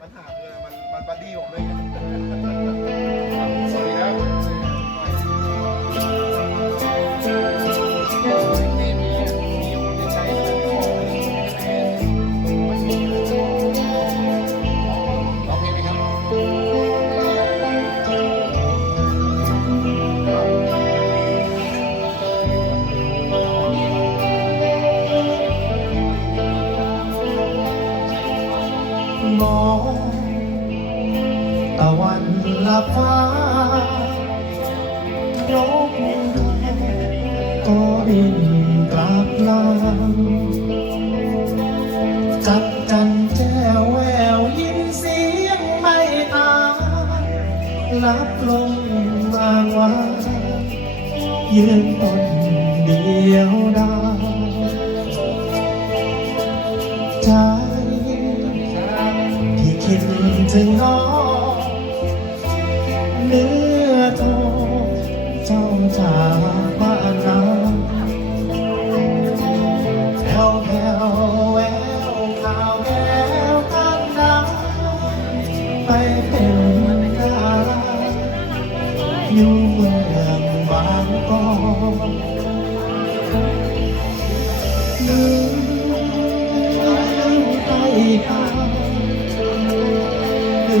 ปัญหาคือมันมันบัดดี้ผมด้วยไง ตะวันลับฟ้านกก็บินกลับลางจับจันแจ้วแววยินเสียงไม่ตายรับลงวางว้ยืนต้นเดียวดา ดถึ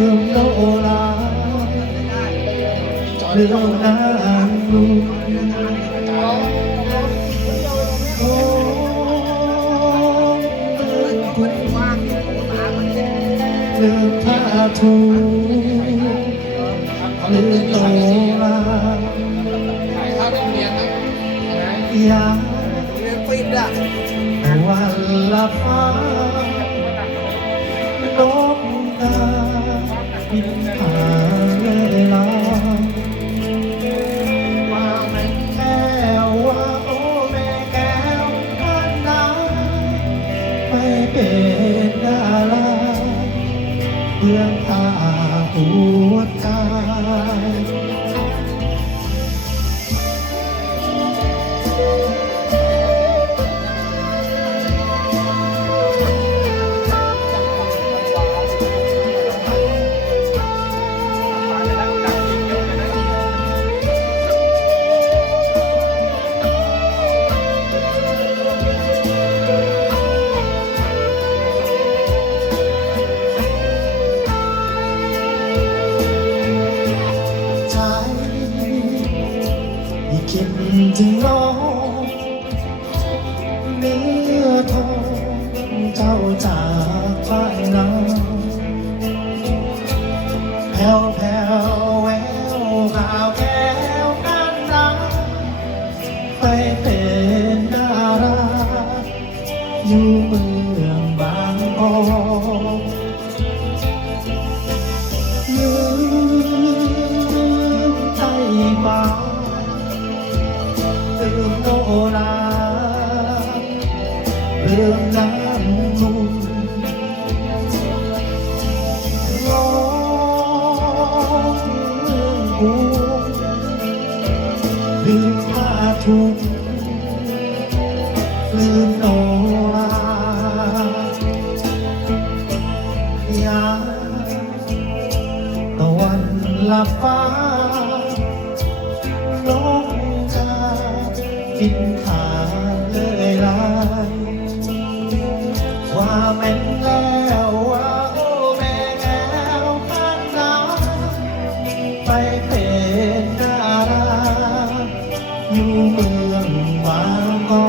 ลืมโนราลืมนางลูกโอ้ลืมคุณลืมผ้าทูลืมโนราถ่ายภาพเรียนนะอยากวันละฟ้านกกา บินผ่าเลยลาว่าแม่แก้วว่าโอ้แม่แก้วกันนาไม่เป็นดาราเพื่อนตาปวใจ ดถึงน้องเนื้อทองเจ้าจากบ้านนาแผ่วแผ่ว มโนราลืมน้ำนุ่มร้องลืมกูลืม บินผ่าเลยลายว่าแม่นแล้วว่าโอ้แม่แล้วกันนาไปเป็นดาราอยู่เมืองบางกอ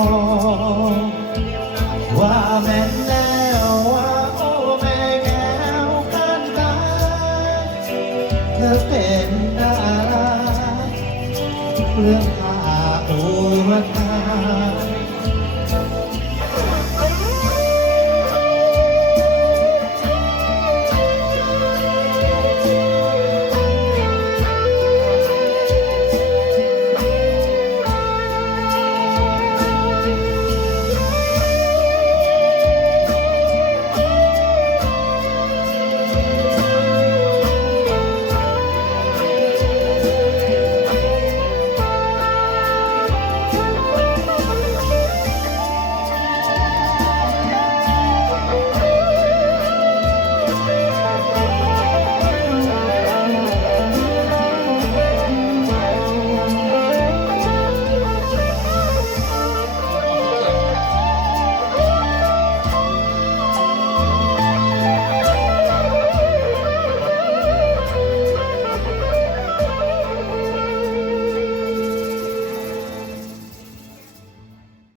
กว่าแม่นแล้วว่าโอ้แม่แก้วกันดาเธอเป็นดาราเรื่อง